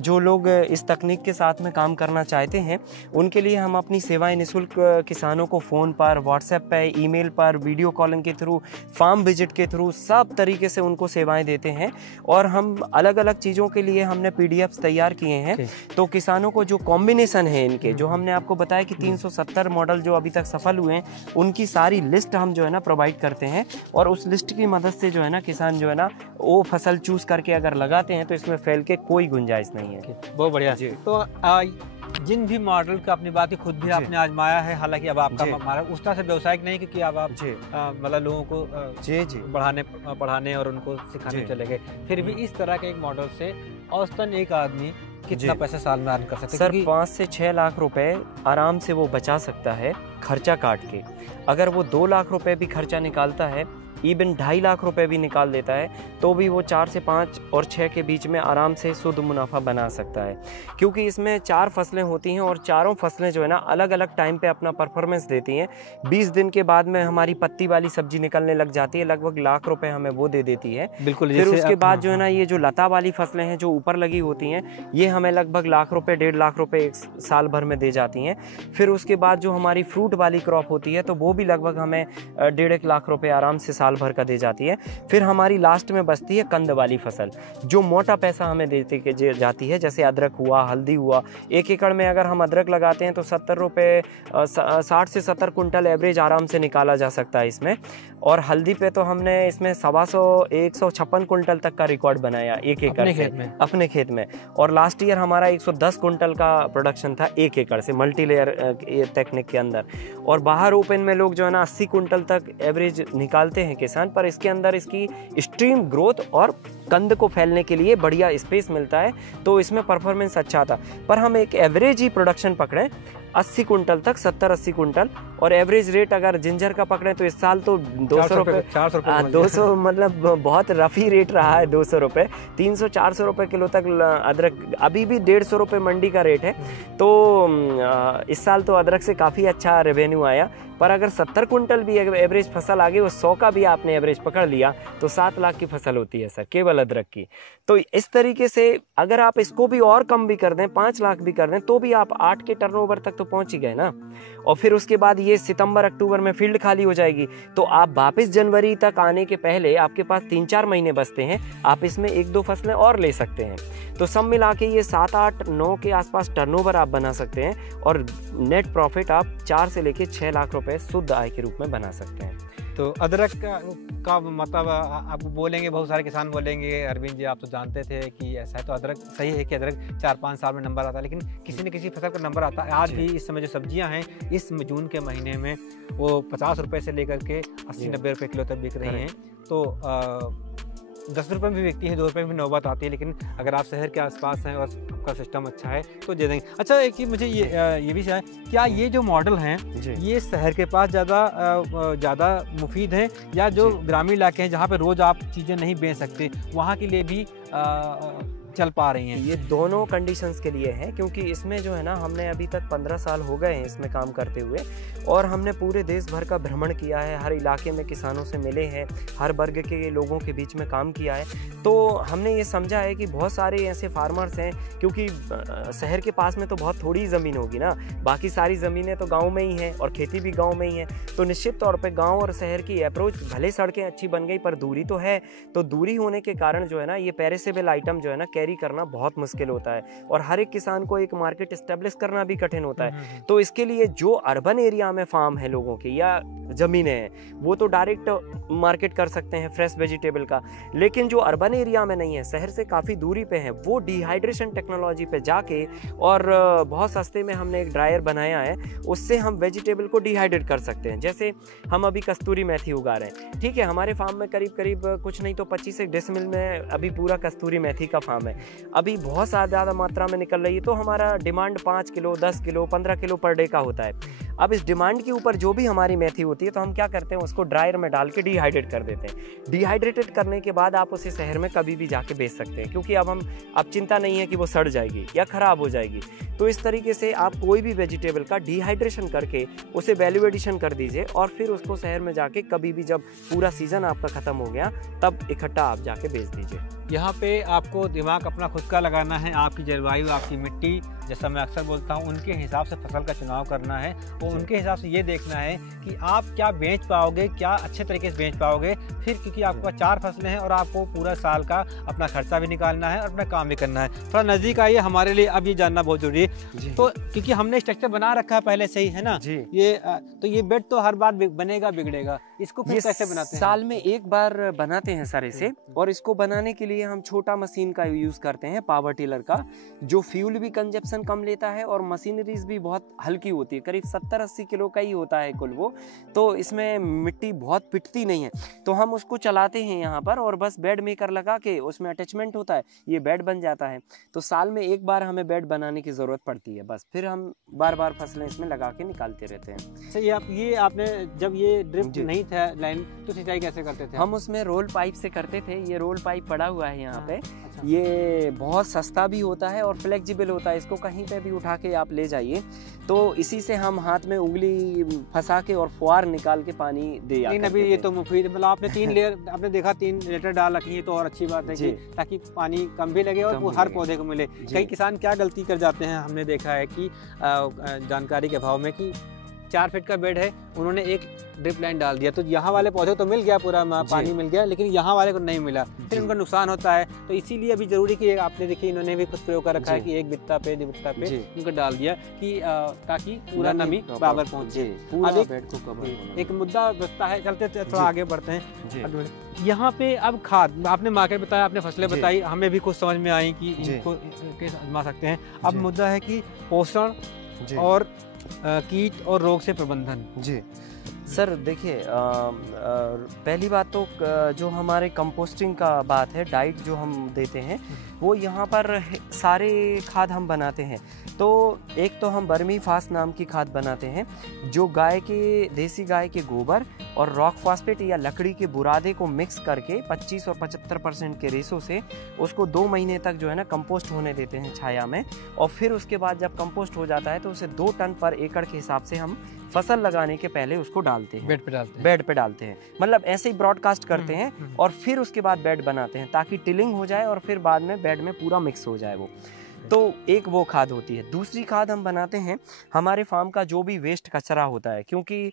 जो लोग इस तकनीक के साथ में काम करना चाहते हैं उनके लिए हम अपनी सेवाएं निःशुल्क किसानों को फ़ोन पर, व्हाट्सएप पे, ईमेल पर, वीडियो कॉलिंग के थ्रू, फार्म विजिट के थ्रू सब तरीके से उनको सेवाएं देते हैं। और हम अलग अलग चीज़ों के लिए हमने PDFs तैयार किए हैं। तो किसानों को जो कॉम्बिनेशन है इनके, जो हमने आपको बताया कि 370 मॉडल जो अभी तक सफल हुए हैं, उनकी सारी लिस्ट हम जो है ना प्रोवाइड करते हैं। और उस लिस्ट की मदद से जो है ना किसान जो है ना वो फसल चूज करके अगर लगाते हैं तो इसमें फेल के कोई गुंजाइश नहीं है। बहुत बढ़िया जी। तो जिन भी मॉडल का अपनी बात खुद भी आपने आजमाया है, हालांकि अब आपका हमारा उस तरह से व्यवसायिक नहीं, क्योंकि अब आप मतलब लोगों को पढ़ाने और उनको सिखाने चले गए, फिर भी इस तरह के एक मॉडल से औसतन एक आदमी कितना पैसा साल में अर्न कर सकते हैं? सर 5 से 6 लाख रुपए आराम से वो बचा सकता है खर्चा काट के। अगर वो 2 लाख रुपए भी खर्चा निकालता है, इवन 2.5 लाख रुपए भी निकाल देता है, तो भी वो 4 से 5 और 6 के बीच में आराम से शुद्ध मुनाफा बना सकता है। क्योंकि इसमें 4 फसलें होती हैं और चारों फसलें जो है ना अलग अलग टाइम पे अपना परफॉर्मेंस देती हैं। 20 दिन के बाद में हमारी पत्ती वाली सब्जी निकलने लग जाती है, लगभग लाख रुपए हमें वो दे देती है। बिल्कुल। फिर उसके बाद जो है ना ये जो लता वाली फसलें हैं जो ऊपर लगी होती हैं, ये हमें लगभग लाख रुपए, 1.5 लाख रुपए एक साल भर में दे जाती हैं। फिर उसके बाद जो हमारी फ्रूट वाली क्रॉप होती है तो वो भी लगभग हमें 1.5 लाख रुपए आराम से साल भर का दे जाती है। फिर हमारी लास्ट में बचती है कंद वाली फसल, जो मोटा पैसा हमें देते के जाती है, जैसे अदरक हुआ, हल्दी हुआ। 1 एकड़ में अगर हम अदरक लगाते हैं तो 70 रुपये 60 से 70 कुंटल एवरेज आराम से निकाला जा सकता है इसमें। और हल्दी पे तो हमने इसमें 156 कुंटल तक का रिकॉर्ड बनाया 1 एकड़ से अपने खेत में। और लास्ट ईयर हमारा 110 कुंटल का प्रोडक्शन था 1 एकड़ से मल्टी लेयर टेक्निक के अंदर। और बाहर ओपन में लोग जो है ना 80 कुंटल तक एवरेज निकालते हैं किसान, पर इसके अंदर इसकी एक्सट्रीम ग्रोथ और कंद को फैलने के लिए बढ़िया स्पेस मिलता है, तो इसमें परफॉर्मेंस अच्छा था। पर हम एक एवरेज ही प्रोडक्शन पकड़ें 80 कुंटल तक, 70-80 कुंटल, और एवरेज रेट अगर जिंजर का पकड़े तो इस साल तो 200 रुपये, 200 मतलब बहुत रफ़ी रेट रहा है। 200 रुपये, 300-400 रुपये किलो तक अदरक, अभी भी 150 रुपये मंडी का रेट है। तो इस साल तो अदरक से काफ़ी अच्छा रेवेन्यू आया। पर अगर 70 कुंटल भी एवरेज फसल आ गई, वो 100 का भी आपने एवरेज पकड़ लिया तो 7 लाख की फसल होती है सर, केवल अदरक की। तो इस तरीके से अगर आप इसको भी और कम भी कर दें, 5 लाख भी कर दें, तो भी आप 8 के टर्नओवर तक तो पहुंच ही गए ना। और फिर उसके बाद ये सितंबर अक्टूबर में फील्ड खाली हो जाएगी, तो आप वापस जनवरी तक आने के पहले आपके पास 3-4 महीने बचते हैं, आप इसमें 1-2 फसलें और ले सकते हैं। तो सब मिला के ये 7-8-9 के आसपास टर्नओवर आप बना सकते हैं और नेट प्रॉफिट आप 4 से लेके 6 लाख रुपए शुद्ध आय के रूप में बना सकते हैं। तो अदरक का मतलब आप बोलेंगे, बहुत सारे किसान बोलेंगे अरविंद जी आप तो जानते थे कि ऐसा है, तो अदरक सही है कि अदरक 4-5 साल में नंबर आता है, लेकिन किसी न किसी फसल का नंबर आता है। आज भी इस समय जो सब्जियां हैं इस जून के महीने में वो 50 रुपये से लेकर के 80-90 रुपये किलो तक बिक रही हैं। तो 10 रुपये में भी बिकती है, 2 रुपये में भी नौबत आती है, लेकिन अगर आप शहर के आसपास हैं और आपका सिस्टम अच्छा है तो दे देंगे। अच्छा, एक चीज़ मुझे ये भी है, क्या ये जो मॉडल हैं ये शहर के पास ज़्यादा मुफीद है, या जो ग्रामीण इलाके हैं जहाँ पे रोज़ आप चीज़ें नहीं बेच सकते वहाँ के लिए भी चल पा रही हैं? ये दोनों कंडीशंस के लिए हैं, क्योंकि इसमें जो है ना, हमने अभी तक 15 साल हो गए हैं इसमें काम करते हुए, और हमने पूरे देश भर का भ्रमण किया है, हर इलाके में किसानों से मिले हैं, हर वर्ग के लोगों के बीच में काम किया है। तो हमने ये समझा है कि बहुत सारे ऐसे फार्मर्स हैं, क्योंकि शहर के पास में तो बहुत थोड़ी ज़मीन होगी ना, बाकी सारी ज़मीनें तो गाँव में ही हैं और खेती भी गाँव में ही है। तो निश्चित तौर पर गाँव और शहर की अप्रोच, भले सड़कें अच्छी बन गई पर दूरी तो है, तो दूरी होने के कारण जो है ना, ये पेरिसेबल आइटम जो है ना कैरी करना बहुत मुश्किल होता है, और हर एक किसान को एक मार्केट एस्टेब्लिश करना भी कठिन होता है। तो इसके लिए जो अर्बन एरिया में फार्म है लोगों के या ज़मीनें हैं, वो तो डायरेक्ट मार्केट कर सकते हैं फ्रेश वेजिटेबल का, लेकिन जो अर्बन एरिया में नहीं है, शहर से काफ़ी दूरी पे है, वो डिहाइड्रेशन टेक्नोलॉजी पे जाके, और बहुत सस्ते में हमने एक ड्रायर बनाया है, उससे हम वेजिटेबल को डिहाइड्रेट कर सकते हैं। जैसे हम अभी कस्तूरी मेथी उगा रहे हैं, ठीक है, हमारे फार्म में करीब करीब कुछ नहीं तो 25 डेसिमल में अभी पूरा कस्तूरी मेथी का फार्म है, अभी बहुत ज़्यादा मात्रा में निकल रही है, तो हमारा demand 5 kilo 10 kilo 15 kilo per day का होता है। अब इस डिमांड के ऊपर जो भी हमारी मेथी होती है, तो हम क्या करते हैं, उसको ड्रायर में डाल के डिहाइड्रेट कर देते हैं। डिहाइड्रेटेड करने के बाद आप उसे शहर में कभी भी जाके बेच सकते हैं, क्योंकि अब चिंता नहीं है कि वो सड़ जाएगी या ख़राब हो जाएगी। तो इस तरीके से आप कोई भी वेजिटेबल का डिहाइड्रेशन करके उसे वैल्यू एडिशन कर दीजिए, और फिर उसको शहर में जाके कभी भी जब पूरा सीज़न आपका ख़त्म हो गया तब इकट्ठा आप जाके बेच दीजिए। यहाँ पे आपको दिमाग अपना खुद का लगाना है, आपकी जलवायु, आपकी मिट्टी, जैसा मैं अक्सर बोलता हूँ, उनके हिसाब से फसल का चुनाव करना है, और उनके हिसाब से ये देखना है कि आप क्या बेच पाओगे, क्या अच्छे तरीके से बेच पाओगे फिर, क्योंकि आपको 4 फसलें हैं और आपको पूरा साल का अपना खर्चा भी निकालना है और अपना काम भी करना है। थोड़ा नज़दीक आइए, हमारे लिए अब ये जानना बहुत जरूरी है। तो क्योंकि हमने स्ट्रक्चर बना रखा है पहले से ही, है ना, ये बेड तो हर बार बनेगा बिगड़ेगा, इसको फिर कैसे बनाते हैं? साल में एक बार बनाते हैं सर इसे, और इसको बनाने के लिए हम छोटा मशीन का यूज़ करते हैं, पावर टिलर का, जो फ्यूल भी कंजप्शन कम लेता है और मशीनरीज भी बहुत हल्की होती है, करीब 70-80 किलो का ही होता है कुल वो, तो इसमें मिट्टी बहुत पिटती नहीं है। तो हम उसको चलाते हैं यहाँ पर, और बस बेड मेकर लगा के उसमें अटैचमेंट होता है, ये बेड बन जाता है। तो साल में एक बार हमें बेड बनाने की ज़रूरत पड़ती है, बस फिर हम बार फसलें इसमें लगा के निकालते रहते हैं। सही, ये आपने जब ये ड्रिफ्ट नहीं था लाइन, तो सिंचाई कैसे करते थे? हम उसमें रोल पाइप से करते थे, ये रोल पाइप पड़ा हुआ है यहाँ पे। ये बहुत सस्ता भी होता है और फ्लेक्सिबल होता है, इसको कहीं पे भी उठा के आप ले जाइए, तो इसी से हम हाथ में उंगली फंसा के और फुहार निकाल के पानी दे जाते हैं। अभी ये तो मुफीद, मतलब आपने 3 लेयर आपने देखा 3 लीटर डाल रखी है, तो और अच्छी बात है कि ताकि पानी कम भी लगे और वो हर पौधे को मिले। कई किसान क्या गलती कर जाते हैं, हमने देखा है कि जानकारी के अभाव में, कि 4 फीट का बेड है, उन्होंने एक ड्रिप लाइन डाल दिया, तो यहाँ वाले पौधे को तो मिल गया, पूरा पानी मिल गया, लेकिन यहाँ वाले को नहीं मिला, फिर उनका नुकसान होता है। तो इसीलिए अभी जरूरी कि आपने देखिए, इन्होंने भी कुछ प्रयोग कर रखा है कि 1 बित्ता पे 2 बित्ता पे उनको डाल दिया, कि ताकि पूरा नमी बराबर पहुँचे, पूरा बेड को कवर। एक मुद्दा बचता है, चलते थोड़ा आगे बढ़ते हैं। यहाँ पे अब खाद, आपने मार्केट बताया, आपने फसलें बताई, हमें भी कुछ समझ में आई कि इनको कैसे आजमा सकते हैं। अब मुद्दा है कि पोषण और कीट और रोग से प्रबंधन। जी सर, देखिए, पहली बात तो जो हमारे कंपोस्टिंग का बात है, डाइट जो हम देते हैं, वो यहाँ पर सारे खाद हम बनाते हैं। तो एक तो हम बर्मी फास्ट नाम की खाद बनाते हैं, जो देसी गाय के गोबर और रॉक फॉस्फेट या लकड़ी के बुरादे को मिक्स करके 25 और 75% के रेशो से उसको 2 महीने तक जो है ना कंपोस्ट होने देते हैं छाया में, और फिर उसके बाद जब कंपोस्ट हो जाता है तो उसे 2 टन पर एकड़ के हिसाब से हम फसल लगाने के पहले उसको डालते हैं, बेड पे डालते हैं, मतलब ऐसे ही ब्रॉडकास्ट करते हैं, और फिर उसके बाद बेड बनाते हैं ताकि टिलिंग हो जाए और फिर बाद में बेड में पूरा मिक्स हो जाए वो। तो एक वो खाद होती है। दूसरी खाद हम बनाते हैं हमारे फार्म का जो भी वेस्ट कचरा होता है, क्योंकि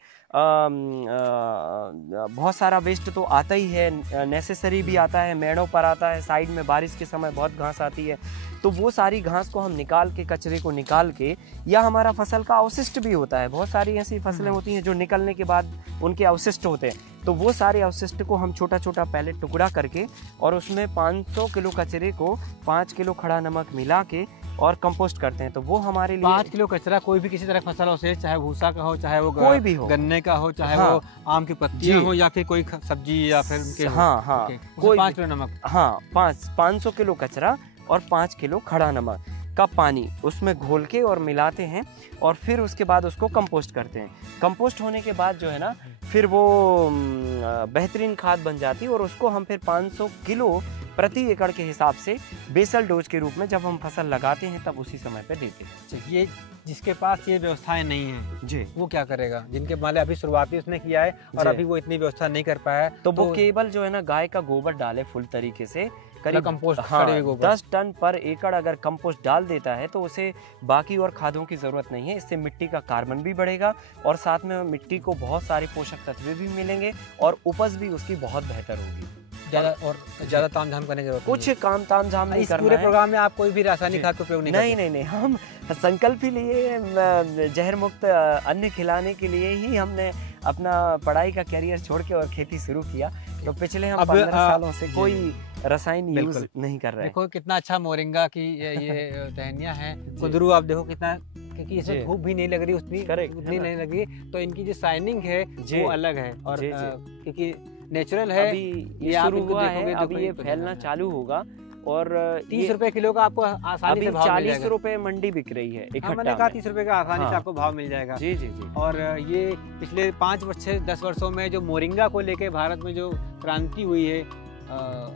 बहुत सारा वेस्ट तो आता ही है, नेसेसरी भी आता है, मेड़ों पर आता है, साइड में बारिश के समय बहुत घास आती है, तो वो सारी घास को हम निकाल के, कचरे को निकाल के, या हमारा फसल का अवशिष्ट भी होता है, बहुत सारी ऐसी फसलें होती हैं जो निकलने के बाद उनके अवशिष्ट होते हैं, तो वो सारे अवशिष्ट को हम छोटा छोटा पहले टुकड़ा करके और उसमें 500 किलो कचरे को 5 किलो खड़ा नमक मिला के और कंपोस्ट करते हैं। तो वो हमारे लिए 5 किलो कचरा कोई भी किसी तरह फसल हो से, चाहे भूसा का हो, चाहे वो कोई भी हो, गन्ने का हो, चाहे हाँ, वो आम की पत्तियां हो, या फिर कोई सब्जी या फिर उनके हाँ, कोई 5 किलो नमक, हाँ 500 किलो कचरा और 5 किलो खड़ा नमक का पानी उसमें घोल के और मिलाते हैं, और फिर उसके बाद उसको कंपोस्ट करते हैं। कंपोस्ट होने के बाद जो है ना, फिर वो बेहतरीन खाद बन जाती है, और उसको हम फिर 500 किलो प्रति एकड़ के हिसाब से बेसल डोज के रूप में जब हम फसल लगाते हैं तब उसी समय पे देते हैं। ये जिसके पास ये व्यवस्थाएं नहीं है जी, वो क्या करेगा? जिनके मान अभी शुरुआती उसने किया है और अभी वो इतनी व्यवस्था नहीं कर पाया है, तो वो केवल जो है ना गाय का गोबर डाले फुल तरीके से, करीब कंपोस्ट, हाँ 10 टन पर एकड़ अगर कंपोस्ट डाल देता है तो उसे बाकी और खादों की जरूरत नहीं है। इससे मिट्टी का कार्बन भी बढ़ेगा और साथ में मिट्टी को बहुत सारे पोषक तत्व भी मिलेंगे और उपज भी उसकी बहुत बेहतर होगी। ज्यादा तामझाम करने की जरूरत कुछ काम तामझाम नहीं करना है। पूरे प्रोग्राम में आप कोई भी रासायनिक खाद का प्रयोग नहीं करते? नहीं, हम संकल्प ही लिए जहर मुक्त अन्न खिलाने के लिए ही हमने अपना पढ़ाई का करियर छोड़ के और खेती शुरू किया। तो पिछले हम 15 सालों से कोई रसायन यूज नहीं कर रहे हैं। देखो कितना अच्छा मोरिंगा की ये टहनियाँ हैं, कुंदरू आप देखो कितना, क्योंकि इसमें धूप भी नहीं लग रही उतनी नहीं लग रही, तो इनकी जो शाइनिंग है वो अलग है, और क्योंकि नेचुरल है। अभी ये शुरू हुआ है, अभी ये फैलना चालू होगा, और 30 रुपए किलो का आपको आसानी से भाव 40 रुपए मंडी बिक रही है इकट्ठा। मैंने कहा 30 रुपए का आसानी से आपको भाव मिल जाएगा। जी। और ये पिछले 5-10 वर्षों में जो मोरिंगा को लेके भारत में जो क्रांति हुई है,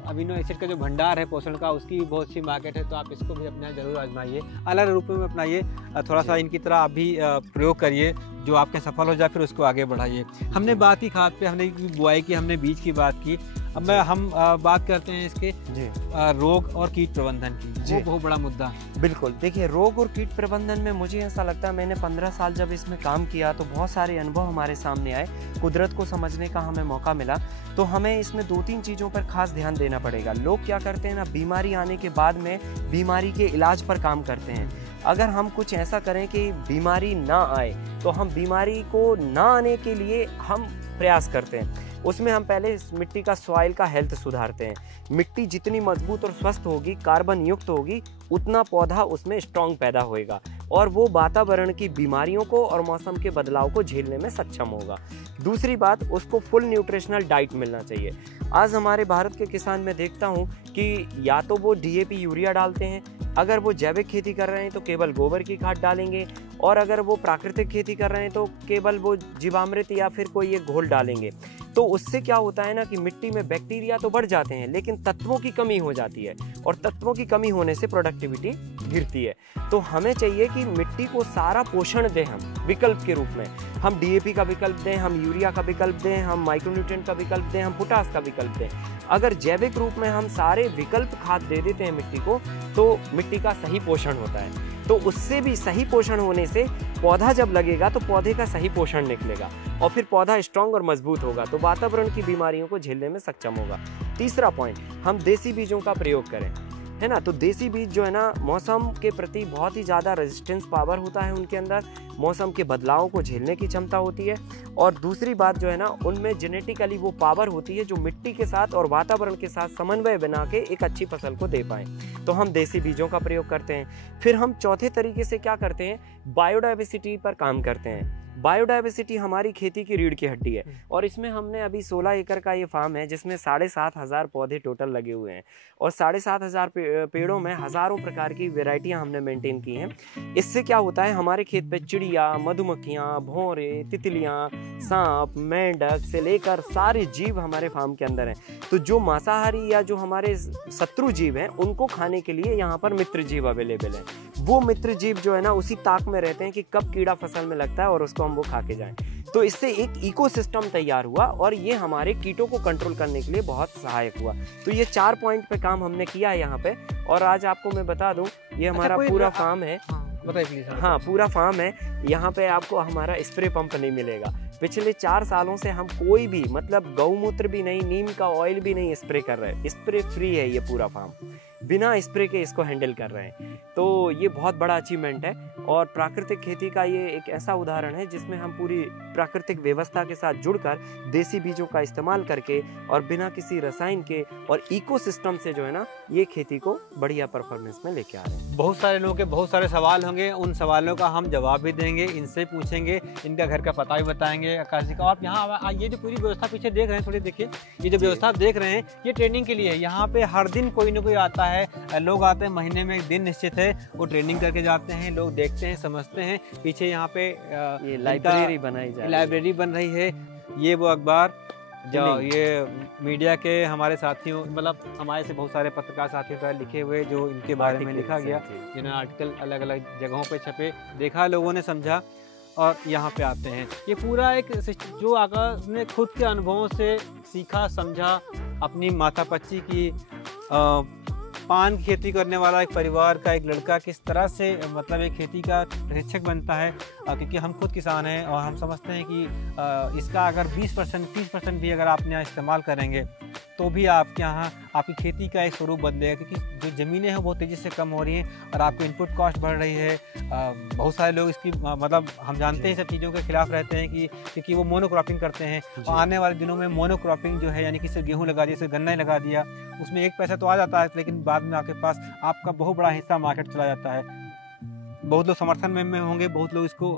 अमीनो एसिड का जो भंडार है पोषण का, उसकी बहुत सी मार्केट है, तो आप इसको भी अपना जरूर आजमाइए, अलग रूप में अपनाइए, थोड़ा सा इनकी तरह आप भी प्रयोग करिए, जो आपके सफल हो जाए फिर उसको आगे बढ़ाइए। हमने बात ही खाद पे, हमने बुआई की, हमने बीज की बात की, अब हम बात करते हैं इसके रोग और कीट प्रबंधन की। वो बहुत बड़ा मुद्दा। बिल्कुल, देखिए रोग और कीट प्रबंधन में मुझे ऐसा लगता है, मैंने 15 साल जब इसमें काम किया तो बहुत सारे अनुभव हमारे सामने आए, कुदरत को समझने का हमें मौका मिला। तो हमें इसमें 2-3 चीज़ों पर खास ध्यान देना पड़ेगा। लोग क्या करते हैं ना, बीमारी आने के बाद में बीमारी के इलाज पर काम करते हैं। अगर हम कुछ ऐसा करें कि बीमारी ना आए, तो हम बीमारी को ना आने के लिए हम प्रयास करते हैं। उसमें हम पहले इस मिट्टी का सॉइल का हेल्थ सुधारते हैं। मिट्टी जितनी मजबूत और स्वस्थ होगी, कार्बन युक्त होगी, उतना पौधा उसमें स्ट्रॉन्ग पैदा होएगा और वो वातावरण की बीमारियों को और मौसम के बदलाव को झेलने में सक्षम होगा। दूसरी बात, उसको फुल न्यूट्रिशनल डाइट मिलना चाहिए। आज हमारे भारत के किसान मैं देखता हूँ कि या तो वो DAP यूरिया डालते हैं, अगर वो जैविक खेती कर रहे हैं तो केवल गोबर की खाद डालेंगे, और अगर वो प्राकृतिक खेती कर रहे हैं तो केवल वो जीवामृत या फिर कोई एक घोल डालेंगे। तो उससे क्या होता है ना कि मिट्टी में बैक्टीरिया तो बढ़ जाते हैं लेकिन तत्वों की कमी हो जाती है, और तत्वों की कमी होने से प्रोडक्टिविटी गिरती है। तो हमें चाहिए कि मिट्टी को सारा पोषण दें, हम विकल्प के रूप में हम DAP का विकल्प दें, हम यूरिया का विकल्प दें, हम माइक्रोन्यूट्रिएंट का विकल्प दें, हम पोटास का विकल्प दें। अगर जैविक रूप में हम सारे विकल्प खाद दे देते हैं मिट्टी को, तो मिट्टी का सही पोषण होता है। तो उससे भी सही पोषण होने से पौधा जब लगेगा तो पौधे का सही पोषण निकलेगा और फिर पौधा स्ट्रांग और मजबूत होगा, तो वातावरण की बीमारियों को झेलने में सक्षम होगा। तीसरा पॉइंट, हम देसी बीजों का प्रयोग करें, है ना। तो देसी बीज जो है ना, मौसम के प्रति बहुत ही ज़्यादा रेजिस्टेंस पावर होता है उनके अंदर, मौसम के बदलावों को झेलने की क्षमता होती है, और दूसरी बात जो है ना, उनमें जेनेटिकली वो पावर होती है जो मिट्टी के साथ और वातावरण के साथ समन्वय बना के एक अच्छी फसल को दे पाएँ। तो हम देसी बीजों का प्रयोग करते हैं। फिर हम चौथे तरीके से क्या करते हैं, बायोडाइवर्सिटी पर काम करते हैं। बायोडाइवर्सिटी हमारी खेती की रीढ़ की हड्डी है, और इसमें हमने अभी 16 एकड़ का ये फार्म है जिसमें 7,500 पौधे टोटल लगे हुए हैं, और 7,500 पेड़ों में हज़ारों प्रकार की वेराइटियां हमने मेंटेन की हैं। इससे क्या होता है, हमारे खेत पे चिड़िया, मधुमक्खियाँ, भौरे, तितलियाँ, सांप, मेंढक से लेकर सारे जीव हमारे फार्म के अंदर हैं। तो जो मांसाहारी या जो हमारे शत्रु जीव हैं उनको खाने के लिए यहाँ पर मित्र जीव अवेलेबल हैं। वो मित्र जीव जो है ना, उसी ताक में रहते हैं कि कब कीड़ा फसल में लगता है और उसको हम वो खा के जाएं। तो इससे एक इकोसिस्टम तैयार हुआ और ये हमारे कीटों को कंट्रोल करने के लिए बहुत सहायक हुआ। तो ये 4 पॉइंट पे काम हमने किया है यहाँ पे। और आज आपको मैं बता दूं, ये हमारा पूरा फार्म है। बताइए प्लीज। हाँ, पूरा फार्म है। यहाँ पे आपको हमारा स्प्रे पंप नहीं मिलेगा। पिछले 4 सालों से हम कोई भी, मतलब गौमूत्र भी नहीं, नीम का ऑयल भी नहीं स्प्रे कर रहे हैं। स्प्रे फ्री है ये पूरा फार्म, बिना स्प्रे के इसको हैंडल कर रहे हैं। तो ये बहुत बड़ा अचीवमेंट है। और प्राकृतिक खेती का ये एक ऐसा उदाहरण है जिसमें हम पूरी प्राकृतिक व्यवस्था के साथ जुड़कर देसी बीजों का इस्तेमाल करके और बिना किसी रसायन के और इकोसिस्टम से जो है ना, ये खेती को बढ़िया परफॉर्मेंस में लेके आ रहे हैं। बहुत सारे लोगों के बहुत सारे सवाल होंगे, उन सवालों का हम जवाब भी देंगे, इनसे पूछेंगे, इनका घर का पता भी बताएंगे आकाश जी का। आप यहाँ ये जो पूरी व्यवस्था पीछे देख रहे हैं, थोड़ी देखिए, ये जो व्यवस्था आप देख रहे हैं ये ट्रेनिंग के लिए है। यहाँ पे हर दिन कोई ना कोई आता है, लोग आते हैं, महीने में एक दिन निश्चित है, वो ट्रेनिंग करके जाते हैं, लोग देखते हैं, समझते हैं। पीछे यहाँ पे ये लाइब्रेरी बनाई जा रही है, लाइब्रेरी बन रही है। ये वो अखबार जो ये मीडिया के हमारे साथियों, मतलब हमारे से बहुत सारे पत्रकार साथियों द्वारा लिखे हुए, जो इनके बारे में लिखा गया, जिन्होंने आर्टिकल अलग अलग जगहों पे छपे, देखा, लोगों ने समझा और यहाँ पे आते हैं। ये पूरा एक जो आकाश ने खुद के अनुभवों से सीखा, समझा, अपनी मातापच्ची की पान की खेती करने वाला एक परिवार का एक लड़का किस तरह से मतलब एक खेती का प्रशिक्षक बनता है, क्योंकि हम खुद किसान हैं और हम समझते हैं कि इसका अगर 20% 30% भी अगर आप यहाँ इस्तेमाल करेंगे तो भी आपके यहाँ आपकी खेती का एक स्वरूप बदलेगा, क्योंकि जो ज़मीनें हैं वो तेज़ी से कम हो रही हैं और आपको इनपुट कॉस्ट बढ़ रही है। बहुत सारे लोग इसकी मतलब हम जानते हैं सब चीज़ों के खिलाफ रहते हैं कि क्योंकि वो मोनोक्रॉपिंग करते हैं। और आने वाले दिनों में मोनोक्रॉपिंग जो है, यानी कि सिर्फ गेहूँ लगा दिया, सिर्फ गन्ना ही लगा दिया, उसमें एक पैसा तो आ जाता है, लेकिन बाद में आपके पास आपका बहुत बड़ा हिस्सा मार्केट चला जाता है। बहुत लोग समर्थन में होंगे, बहुत लोग इसको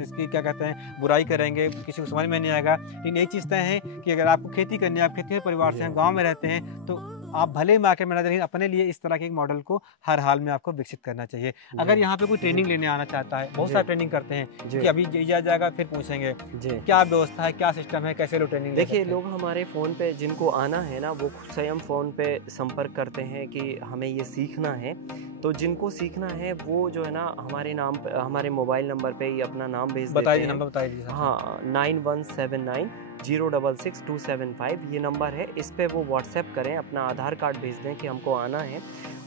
इसकी क्या कहते हैं बुराई करेंगे, किसी को समझ में नहीं आएगा। लेकिन एक चीज़ तय है कि अगर आपको खेती करनी है, आप खेती परिवार से हैं, गांव में रहते हैं, तो आप भले ही मार्केट में ना, लेकिन अपने लिए इस तरह के एक मॉडल को हर हाल में आपको विकसित करना चाहिए। अगर यहाँ पे कोई ट्रेनिंग लेने आना चाहता है, बहुत सारी ट्रेनिंग करते हैं कि अभी दिया जाएगा, फिर पूछेंगे क्या व्यवस्था है, क्या सिस्टम है, कैसे लोग ट्रेनिंग। देखिए, लोग हमारे फ़ोन पे जिनको आना है ना, वो स्वयं फ़ोन पे संपर्क करते हैं कि हमें ये सीखना है। तो जिनको सीखना है वो जो है ना, हमारे नाम पे, हमारे मोबाइल नंबर पे ही अपना नाम भेज देते हैं। नंबर बताइए। हाँ, 9179 066 275 ये नंबर है। इस पे वो व्हाट्सएप करें, अपना आधार कार्ड भेज दें कि हमको आना है,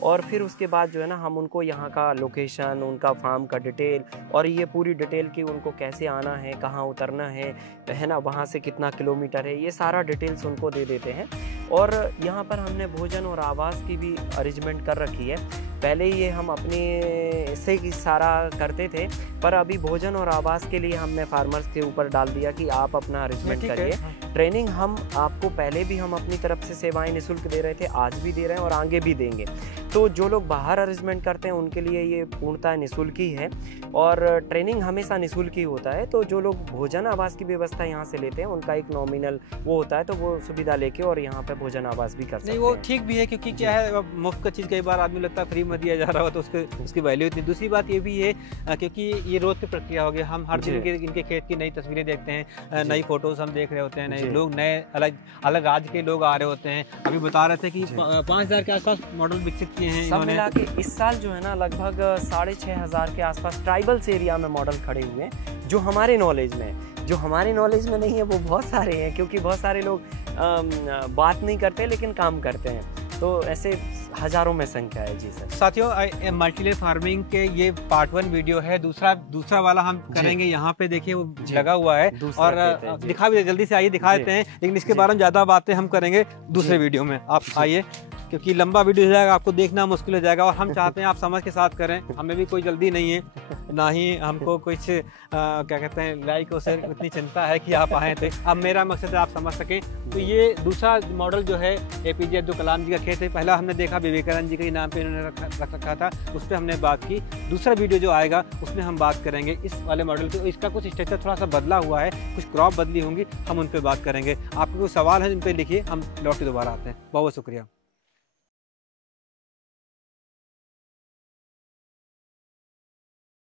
और फिर उसके बाद जो है ना, हम उनको यहाँ का लोकेशन, उनका फार्म का डिटेल और ये पूरी डिटेल की उनको कैसे आना है, कहाँ उतरना है ना, वहाँ से कितना किलोमीटर है, ये सारा डिटेल्स उनको दे देते हैं। और यहाँ पर हमने भोजन और आवास की भी अरेंजमेंट कर रखी है। पहले ये हम अपने से ही सारा करते थे, पर अभी भोजन और आवास के लिए हमने फार्मर्स के ऊपर डाल दिया कि आप अपना अरेंजमेंट करिए। ट्रेनिंग हम आपको पहले भी हम अपनी तरफ से सेवाएं निःशुल्क दे रहे थे, आज भी दे रहे हैं और आगे भी देंगे। तो जो लोग बाहर अरेंजमेंट करते हैं उनके लिए ये पूर्णतः निःशुल्क ही है और ट्रेनिंग हमेशा निःशुल्क ही होता है। तो जो लोग भोजन आवास की व्यवस्था यहाँ से लेते हैं, उनका एक नॉमिनल वो होता है, तो वो सुविधा लेके और यहाँ पे भोजन आवास भी कर सकते हैं। नहीं, वो ठीक भी है, क्योंकि क्या है, मुफ्त का चीज़ कई बार आदमी लगता है फ्री में दिया जा रहा हो तो उसकी वैल्यू इतनी। दूसरी बात ये भी है क्योंकि ये रोज़ की प्रक्रिया हो गई, हम हर दिन इनके खेत की नई तस्वीरें देखते हैं, नई फोटोज़ हम देख रहे होते हैं, नए लोग, नए अलग राज्य के लोग आ रहे होते हैं। अभी बता रहे थे कि 5000 के आसपास मॉडल विकसित किए हैं सब मिला के। इस साल जो है ना, लगभग 6500 के आसपास ट्राइबल्स एरिया में मॉडल खड़े हुए हैं, जो हमारे नॉलेज में है। जो हमारे नॉलेज में नहीं है वो बहुत सारे हैं, क्योंकि बहुत सारे लोग बात नहीं करते लेकिन काम करते हैं। तो ऐसे हजारों में संख्या है। जी सर। साथियों, मल्टीलेयर फार्मिंग के ये पार्ट 1 वीडियो है। दूसरा वाला हम करेंगे। यहाँ पे देखिए वो लगा हुआ है और दिखा भी, जल्दी से आइए दिखा देते हैं, लेकिन इसके बारे में ज्यादा बातें हम करेंगे दूसरे वीडियो में। आप आइए, क्योंकि लंबा वीडियो हो जाएगा, आपको देखना मुश्किल हो जाएगा और हम चाहते हैं आप समझ के साथ करें। हमें भी कोई जल्दी नहीं है, ना ही हमको कुछ क्या कहते हैं लाइक और शेयर इतनी चिंता है कि आप आएँ। तो अब मेरा मकसद है आप समझ सकें। तो ये दूसरा मॉडल जो है APJ अब्दुल कलाम जी का खेत है। पहला हमने देखा विवेकानंद जी के नाम पे इन्होंने रख रखा था, उस पर हमने बात की। दूसरा वीडियो जो आएगा उसमें हम बात करेंगे इस वाले मॉडल पे। इसका कुछ स्ट्रक्चर थोड़ा सा बदला हुआ है, कुछ क्रॉप बदली होंगी, हम उन पर बात करेंगे। आपके कोई सवाल है जिन पर लिखिए, हम लौट के दोबारा आते हैं। बहुत बहुत शुक्रिया।